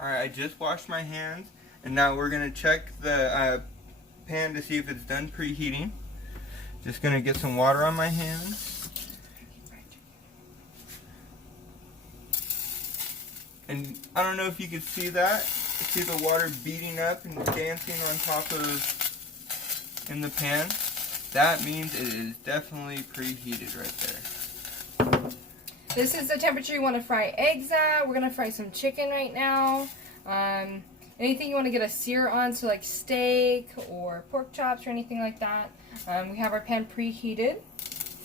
Alright, I just washed my hands, and now we're going to check the pan to see if it's done preheating. Just going to get some water on my hands. And I don't know if you can see that. See the water beating up and dancing on top of in the pan? That means it is definitely preheated right there. This is the temperature you want to fry eggs at. We're going to fry some chicken right now. Anything you want to get a sear on, so like steak or pork chops or anything like that. We have our pan preheated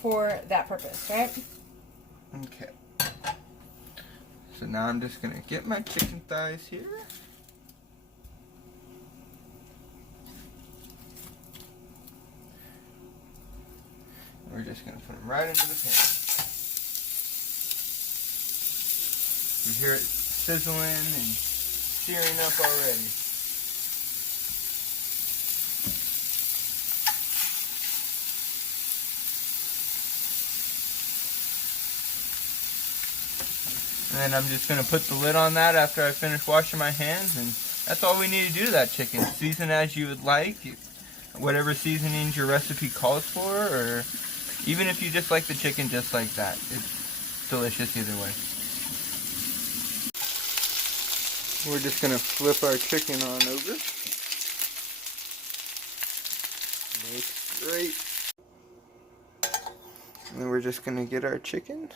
for that purpose, right? Okay. So now I'm just going to get my chicken thighs here. We're just going to put them right into the pan. You hear it sizzling and searing up already. And then I'm just going to put the lid on that after I finish washing my hands, and that's all we need to do to that chicken. Season as you would like, whatever seasonings your recipe calls for, or even if you just like the chicken just like that. It's delicious either way. We're just going to flip our chicken on over. Looks great. And then we're just going to get our chicken.